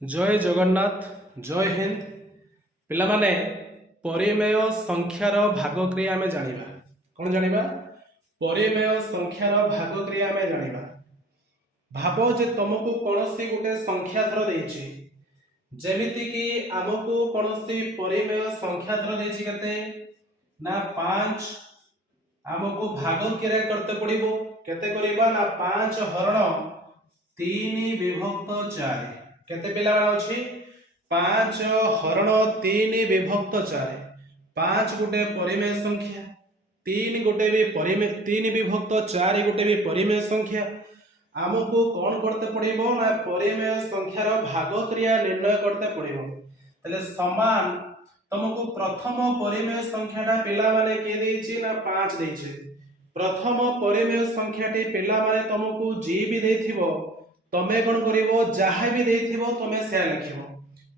जय जगन्नाथ जय हिंद पिलामाने परिमेय संख्यार भागक्रिया आमे जानिबा कौन जानिबा परिमेय संख्यार भागक्रिया आमे जानिबा भाव जे तुमको कौनसी गोटे संख्या थर देछि जेमिति कि आमको कौनसी परिमेय संख्या थर देछि केते ना 5 आमको भागक्रिया करते पड़िबो केते करिबा ना 5 हरण 3 विभक्त 4 केते पिला अछि 5 हरण 3 विभक्त 4 5 गोटे परिमेय संख्या 3 गोटे भी परिमेय 3 विभक्त 4 गोटे भी परिमेय संख्या आमको कौन करते पड़िबो ना परिमेय संख्यार भागक्रिया निर्णय करते पड़िबो तले समान तुमको प्रथम परिमेय संख्याटा पिला माने के देछि ना 5 देछि प्रथम परिमेय संख्याटी पिला माने तुमको जी भी देथिबो तमे कोन करिवो जहा भी देथिबो तमे से लिखिबो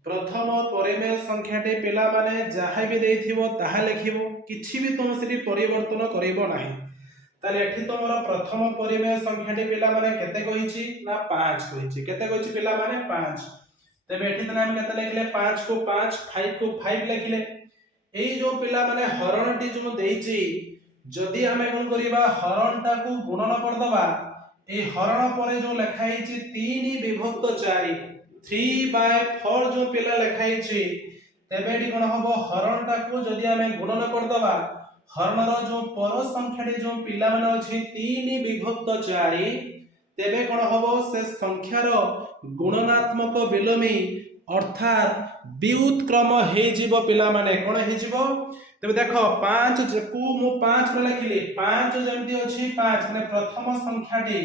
प्रथम परिमेय संख्याटी पिला माने जहा भी देथिबो ताहा लिखिबो किछि भी तुम सेठी परिवर्तन करिवो नाही ताले एठी तमरो प्रथम परिमेय संख्याटी पिला माने केते कहिछि ना 5 कहिछि केते कहिछि पिला माने 5 तबे एठी तने हम केते लिखले 5 को 5 5 को 5 लिखले एई जो पिला माने हरणटी जो देछि जदि हमें कोन करिबा हरणटा को गुणन करदबा ए हरण परे जो लिखाइछि 3 विभक्त 4 3/4 जो पिला लिखाइछि तेबे एठी कोन हबो हरणटा को जदि हमें गुणन करदबा हरणर जो पर संख्याटी जो पिला माने अछि 3 विभक्त 4 तेबे कोन हबो से संख्यार गुणनात्मक विलोमी अर्थात व्युत्क्रम हे जीव पिला माने कोन हे जीव तबे देखो 5 को मु 5 रे लिखिली 5 जेमति अछि 5 माने प्रथम संख्याटी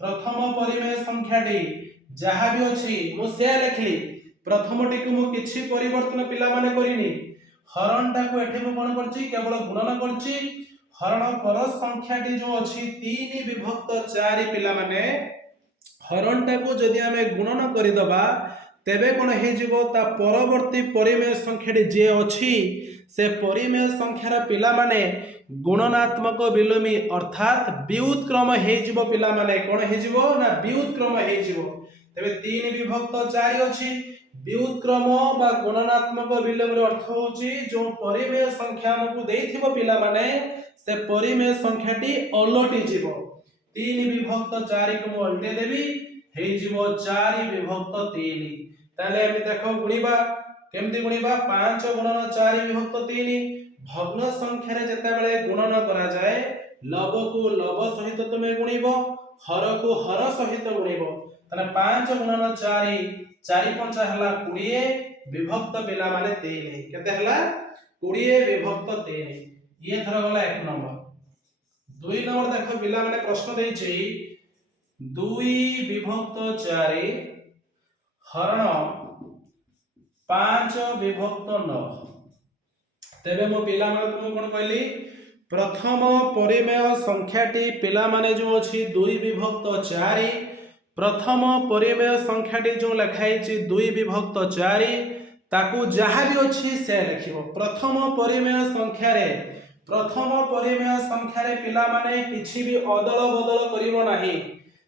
प्रथम परिमेय संख्याटी जहा भी अछि मु से लिखली प्रथमटी को मु किछि परिवर्तन पिला माने करिनी हरणटा को एठी मु कोन करछि केवल गुणन करछि हरण पर संख्याटी जो अछि 3 विभक्त 4 पिला माने हरणटा को जदि हमें गुणन करि दबा तेबे कोन हे जीवो ता परवर्ती परिमेय संख्याटी जे अछि से परिमेय संख्यार पिला माने गुणनात्मक विलोमी अर्थात व्युत्क्रम हे जीवो पिला माने कोन हे जीवो ना व्युत्क्रम हे जीवो तेबे 3 विभक्त 4 अछि व्युत्क्रम बा गुणनात्मक विलोम अर्थ होची जो परिमेय संख्या हमकु देथिबो पिला माने से परिमेय संख्याटी अलटी जीवो 3 विभक्त 4 को मु अलटे देबी हे जीवो 4 विभक्त 3 ताले हम देखो गुणीबा केमती गुणीबा 5 गुणन 4 विभक्त 3 भग्न संख्या रे जते बेले गुणन करा जाय लव को लव सहित तुमे गुणीबो हर को हर सहित गुणीबो ताले 5 गुणन 4 4 5 हला 20 विभक्त पिला माने 3 केते हला 20 विभक्त 3 ये थरा गला 1 नंबर 2 नंबर देखो पिला माने प्रश्न देछि 2 विभक्त 4 हरण 5 विभक्त 9 तेबे मो पिला माने तुम कोन कहली प्रथम परिमेय संख्याटी पिला माने जो अछि 2 विभक्त 4 प्रथम परिमेय संख्याटी जो लिखाइछि 2 विभक्त 4 ताकू जहा भी अछि से लिखिबो प्रथम परिमेय संख्या रे पिला माने किछि भी अदल बदल करिवो नाही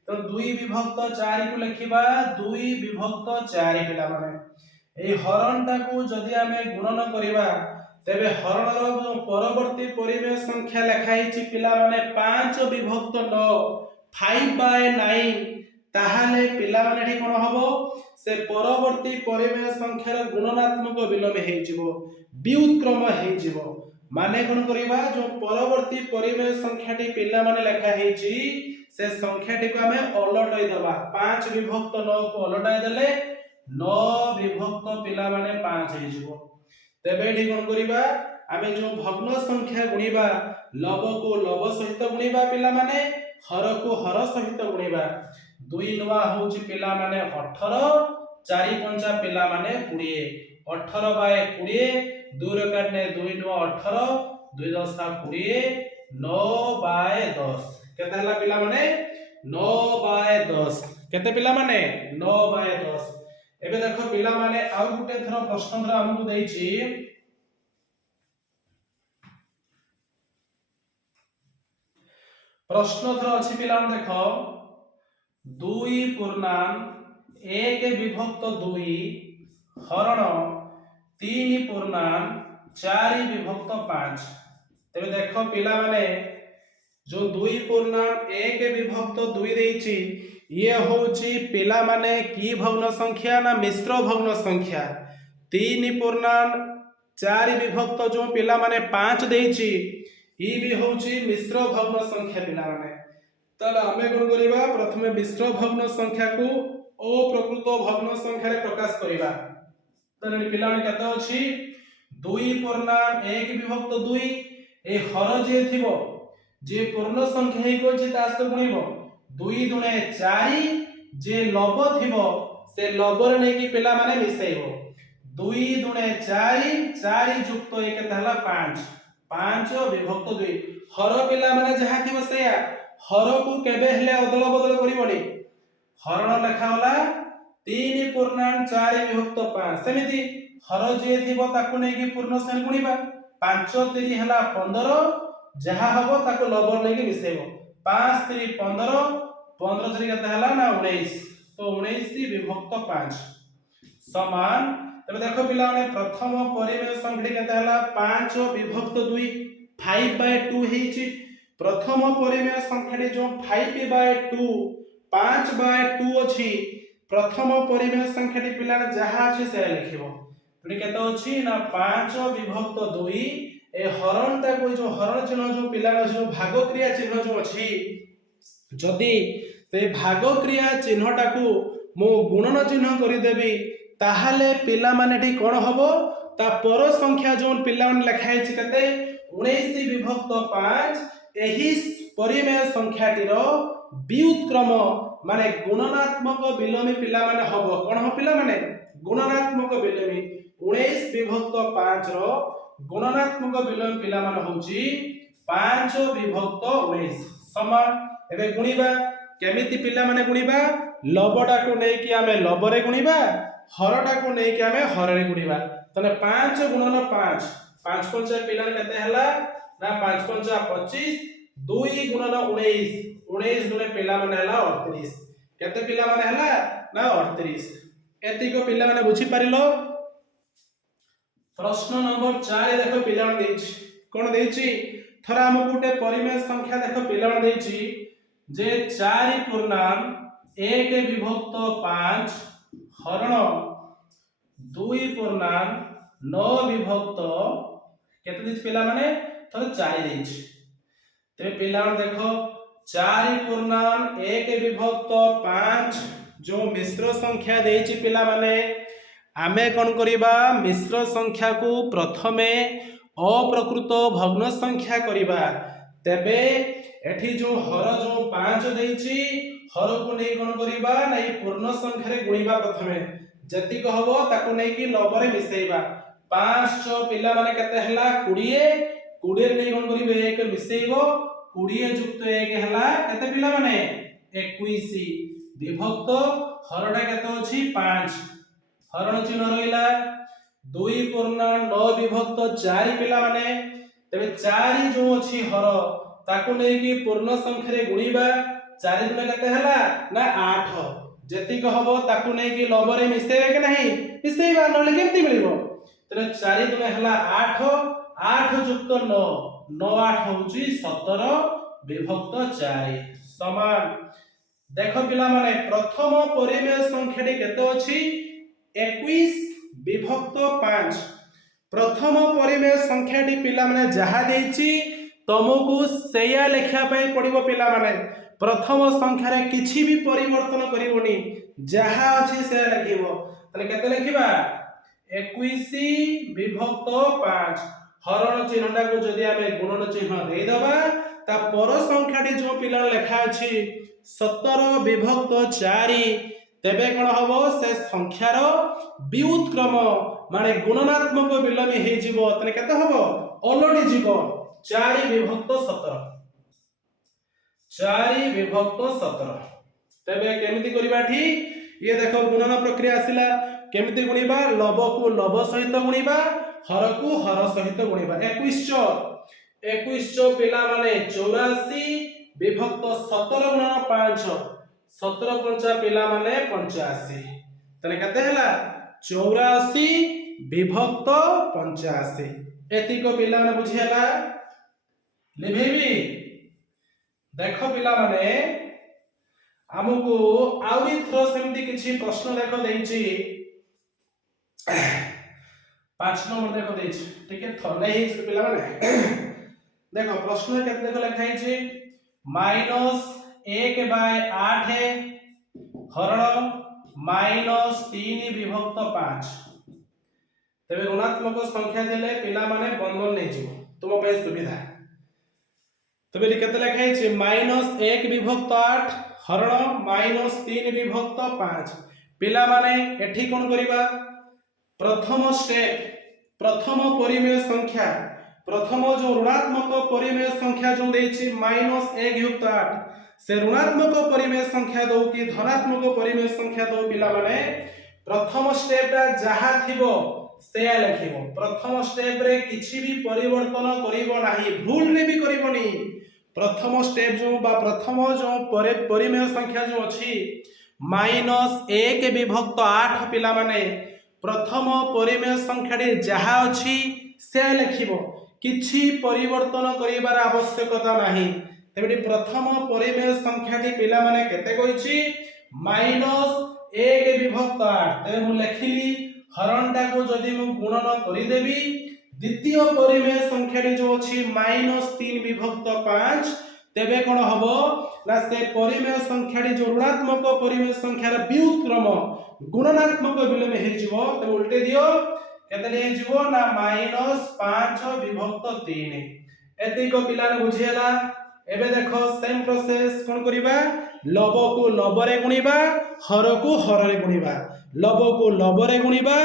तो 2 विभक्त 4 को लिखिबा 2 विभक्त 4 पिला माने ए हरणटा को जदि हमें गुणन करिबा तेबे हरणर जो परवर्ती परिमेय संख्या लिखाइछि पिला माने 5 विभक्त 9 5/9 ताहाले पिला माने एठी कोन हबो से परवर्ती परिमेय संख्यार गुणनात्मक विलोम हे जिवो व्युत्क्रम हे जिवो माने कोन करिबा जो परवर्ती परिमेय संख्याटी पिला माने लिखा हेछि से संख्याटी को हमें अलटाई दबा 5 विभक्त 9 को अलटाई देले 9 विभक्त पिला माने 5 हे जिवो तेबे एठी कोन करिबा आमे जो भग्न संख्या गुणीबा लव को लव सहित गुणीबा पिला माने हर को हर सहित गुणीबा 2 नवा होची पिला माने 18 4 5 पिला माने 20 18/20 2 रे काटने 2 नवा 18 2 10 20 9/10 केते हला पिला माने 9/10 केते पिला माने 9/10 एबे देखो पिला माने आ गुटे थरो प्रश्न थरो हमकु देछि प्रश्न थरो अछि पिला देखो 2 पूर्णांक 1 ବିଭକ୍ତ 2 ହରଣ 3 ପୂର୍ଣ୍ଣାଙ୍ଗ 4 ବିଭକ୍ତ 5। ତେବେ ଦେଖ ପିଲାମାନେ जो 2 पूर्णांक 1 विभक्त 2 देछि ये होछि पिला माने की भग्न संख्या ना मिश्र भग्न संख्या। 3 पूर्णांक 4 विभक्त जो पिला माने 5 देछि ई भी होछि मिश्र भग्न संख्या पिला माने। तले हमें कोन करिबा प्रथमे मिश्र भग्न संख्या को अप्रकृत भग्न संख्या रे प्रकाश करिबा। तले पिला माने कत अछि 2 पूर्णांक 1 विभक्त 2 ए हर जे थिबो जे पूर्ण संख्या ही को ता सहित गुणिबो 2 दुणे 4 जे लव थिबो से लव रे नै कि पिला माने मिसेइबो 2 दुणे 4 4 युक्त 1 तहला 5 5 विभक्त 2 हर पिला माने जहा थिबो सेया हर को केबे हेले अदल बदल करिबोनी हरण लेखा होला 3 पूर्णांक 4 विभक्त 5 सेमिति हर जे थिबो ताकू नै कि पूर्ण संख्या गुणिबा 5 3 हला 15 जहा हबो ताको लबर लेके मिसेबो 5 3 15 15 3 केते हला ना 19 तो 19 विभक्त 5 समान। तबे देखो पिला माने प्रथम परिमेय संख्या केते हला 5 विभक्त 2 5/2 हेछि। प्रथम परिमेय संख्या जो 5/2 5/2 अछि प्रथम परिमेय संख्या पिला जहा अछि से लिखिबो पुनी केते अछि ना 5 विभक्त 2 ए हरण ता कोई जो हरण चिन्ह जो पिला जो भाग क्रिया चिन्ह जो अछि जदि से भाग क्रिया चिन्हटा को मो गुणन चिन्ह करि देबी ताहाले पिला माने ठी कोन हबो ता पर संख्या जो पिला माने लिखाइ छि कते 19 विभक्त 5 एही परिमेय संख्याटीर व्युत्क्रम माने गुणनात्मक विलोमी पिला माने हबो कोन हो पिला माने गुणनात्मक विलोमी 19 विभक्त 5 रो गुणनात्मक विलोम पिला मान होची 5 विभक्त 19 समान। एबे गुणिबा केमिति पिला माने गुणिबा लबडा को नै कि हमें लबरे गुणिबा हरडा को नै कि हमें हररे गुणिबा तने 5 गुणन 5 5 5 पिला केते हला ना 5 5 25 2 गुणन 19 19 दुने पिला माने हला 38 केते पिला माने हला ना 38 एति को पिला माने बुझी पारिलो। प्रश्न नंबर 4 देखो पिलाण देछि कोन देछि थरा हम गुटे परिमेय संख्या देखो पिलाण देछि जे 4 पूर्णांक 1 विभक्त 5 हरण 2 पूर्णांक 9 विभक्त केते देछि पिला माने थर 4 देछि ते पिलाण देखो 4 पूर्णांक 1 विभक्त 5 जो मिश्र संख्या देछि पिला माने आमे कोन करिबा मिश्र संख्या को प्रथमे अप्रकृत भग्न संख्या करिबा तेबे एठी जो हर जो 5 देछि हर को नै कोन करिबा नै पूर्ण संख्या रे गुणिबा प्रथमे जति को हबो ताको नै कि लबरे मिसेइबा 5 6 पिला माने केते हला 20 20 नै कोन करिबे 1 मिसेइबो 20 युक्त 1 हला केते पिला माने 21 विभक्त हरडा केते अछि 5 हरण चिन्ह रहिला 2 पूर्णांक 9 विभक्त 4 पिला माने तबे 4 जो अछि हर ताको नै कि पूर्ण संख्या रे गुणिबा 4 गुणे केते हला ना 8 जति को हबो ताको नै कि लबरे मिसेबे के नहीं मिसेबा नले केमति मिलिबो तबे 4 गुणे हला 8 8 युक्त 9 9 8 होउची 17 विभक्त 4 समान। देखो पिला माने प्रथम परिमेय संख्याटी केते अछि 21 विभक्त 5 प्रथम परिमेय संख्याटी पिला माने जहा देछि तुमको सेया लेखा पय पड़िबो पिला माने प्रथम संख्या रे किछि भी परिवर्तन करिवोनी जहा अछि से लिखिबो तले केते लिखिबा 21 विभक्त 5 हरण चिन्हटा को जदि हमें गुणन चिन्ह देई दबा ता पर संख्याटी जो पिला लेखा अछि 17 विभक्त 4 तेबे कोन हबो से संख्यार व्युत्क्रम माने गुणनात्मक विलोमी हे जीवो तने केते हबो ओलडी जीवो 4 विभक्त 17 4 विभक्त 17 तेबे केमिति करिबा ठी ये देखो गुणन प्रक्रिया आसिला केमिति गुणिबा लव को लव सहित गुणिबा हर को हर सहित गुणिबा 21 पिला माने 84 विभक्त 17 गुणन 5 17 पंचा पिला माने 85 তাহলে কেতে ହେଲା 84 বিভক্ত 85 এতিক পিলা মানে বুঝি ହେଲା লিভেবি দেখ পিলা মানে ଆମକୁ ଆଉରି ଥର ସେମିତି କିଛି ପ୍ରଶ୍ନ ଦେଖ ଦେଇଛି 5 ନମ୍ବର ଦେଖ ଦେଇଛି ଟିକେ ଥଣ୍ଡା ହେଇଛି ପିଲାମାନେ ଦେଖ ପ୍ରଶ୍ନ କେତେ ଦେଖ ଲେଖା ହେଇଛି -1/8 ହରଣ -3 ବିଭକ୍ତ 5 ତେବେ ଋଣାତ୍ମକ ସଂଖ୍ୟା ଦେଲେ ପିଲାମାନେ ବନ୍ଧନ ନେଇଯିବ ତୁମ ପାଇଁ ସୁବିଧା তবে কেতে লেখা হয়েছে -1 বিভক্ত 8 হরণ -3 বিভক্ত 5 পিলা মানে এঠি কোন করিবা প্রথম স্টেপ প্রথম পরিমেয় সংখ্যা প্রথম যে ঋণাত্মক পরিমেয় সংখ্যা যে দেইছি -1 বিভক্ত 8 সে ঋণাত্মক পরিমেয় সংখ্যা দউ কি ধনাত্মক পরিমেয় সংখ্যা দউ পিলা মানে প্রথম স্টেপটা যাহা থিবো সেয়া লিখিব প্রথম স্টেপ রে কিছু বি পরিবর্তন করিব নাই ভুল রে বি করিবনি प्रथम स्टेप जो बा प्रथम जो परिमेय संख्या जो अछि -1 विभक्त 8 पिला माने प्रथम परिमेय संख्याटी जहा अछि से लिखिबो किछि परिवर्तन करिबार आवश्यकता नाही तेबेटी प्रथम परिमेय संख्याटी पिला माने केते कहिछि -1 विभक्त 8 ते मु लिखिली हरणटा को जदी मु गुणन करि देबी द्वितीय परिमेय संख्याटी जो अछि -3 विभक्त 5 तेबे कोन हबो ना से परिमेय संख्याटी जो ऋणात्मक परिमेय संख्यार व्युत्क्रम गुणनात्मक विलोम हे जिवो तबे उल्टे दियो केते हे जिवो ना -5 विभक्त 3 एतिको पिलाने बुझियला एबे देखो सेम प्रोसेस कोन करिबा लव को लव रे गुणिबा हर को हर रे गुणिबा लव को लव रे गुणिबा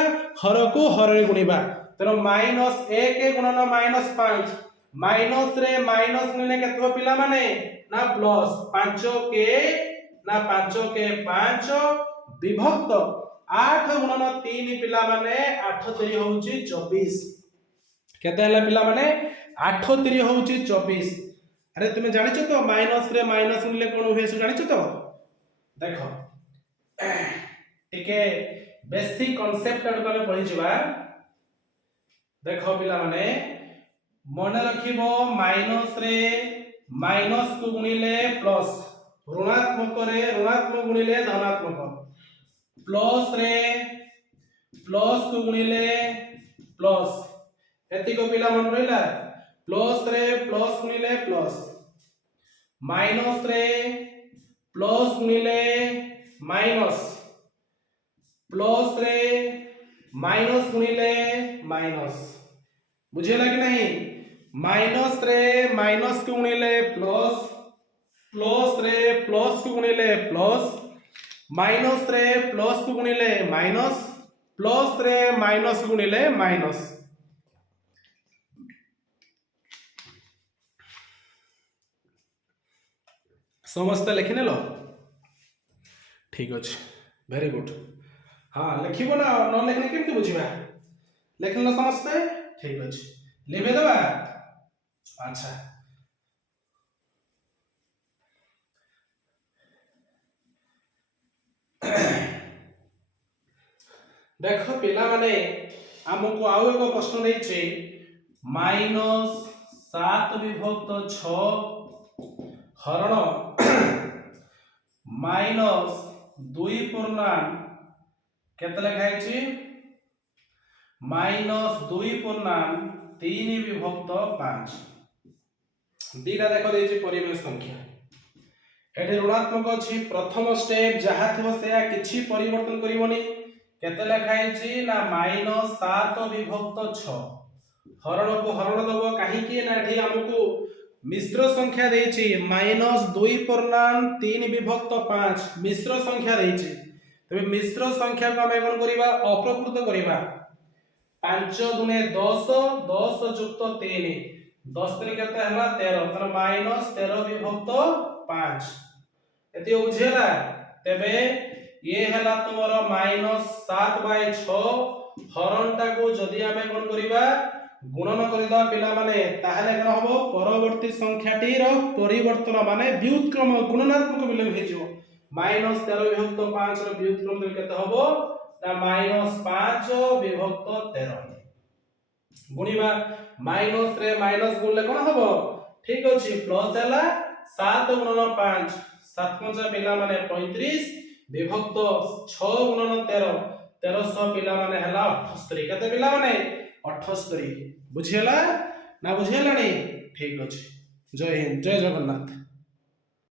हर को हर रे गुणिबा तेरो -1 गुणन -5 माइनस रे माइनस गुणिले केतबो पिला माने ना प्लस 5 के 5 विभक्त 8 गुणन 3 पिला माने 8 3 होउची 24 केते हला पिला माने 8 3 होउची 24 अरे तुमे जानिछो तो माइनस रे माइनस गुणिले कोन होय से जानिछो तो देखो टिके बेसिक कांसेप्ट अडकाने पढि जिबा देखो पिला माने मन रखिबो माइनस रे माइनस को गुणिले प्लस ऋणात्मक रे ऋणात्मक गुणिले धनात्मक प्लस रे प्लस को गुणिले प्लस एतिको पिला मन रहिला प्लस रे प्लस गुणिले प्लस माइनस रे प्लस गुणिले माइनस प्लस रे माइनस गुणिले माइनस बुझेला कि नहीं माइनस रे माइनस को गुणिले प्लस प्लस रे प्लस को गुणिले प्लस माइनस रे प्लस को गुणिले माइनस प्लस रे माइनस को गुणिले माइनस समस्त लिखि नेलो ठीक अछि वेरी गुड हाँ लिखिबो ना न लिखने केमति बुझिबा लिखन समस्त ठीक अछि लिबे दबा अच्छा देखो पिला माने हमको आउ एक प्रश्न देछि -7 विभक्त 6 हरण -2 पूर्णांक केते लिखा अछि -2 पूर्णांक 3 विभक्त 5 दीटा देखो देछि परिमेय संख्या एठी ऋणात्मक अछि प्रथम स्टेप जहा थिबो सेया किछि परिवर्तन करिवोनी केते लिखा अछि ना -7 विभक्त 6 हरण को हरण दबो काहे कि ना एठी हमकु मिश्र संख्या देछि -2 पूर्णांक 3 विभक्त 5 मिश्र संख्या देछि तबे मिश्र संख्या को हम कोन करिबा अप्रकृत करिबा 5 गुणे 10 10 युक्त 3 10 3 केते हला 13 तर -13 विभक्त 5 एति बुझेला तबे ये हला तुमर -7/6 हरणटा को जदी हमें कोन करिबा गुणन करिदा पिला माने ताहले कोन हबो परवर्ती संख्याटी रो परिवर्तन माने व्युत्क्रम गुणनात्मक विलोम हे जिवो -13 विभक्त 5 रो व्युत्क्रम केते हबो ନା -5 ବିଭକ୍ତ 13 ଗୁଣିବା ମାଇନସ ରେ ମାଇନସ गुणले कोन हबो ठीक अछि प्लस हैला 7 गुणन 5 7 5 पिला माने 35 विभक्त 6 गुणन 13 1300 पिला माने हैला 78 कते पिला माने 78 बुझियला ना बुझियलानी ठीक अछि जय हिंद जय जगन्नाथ।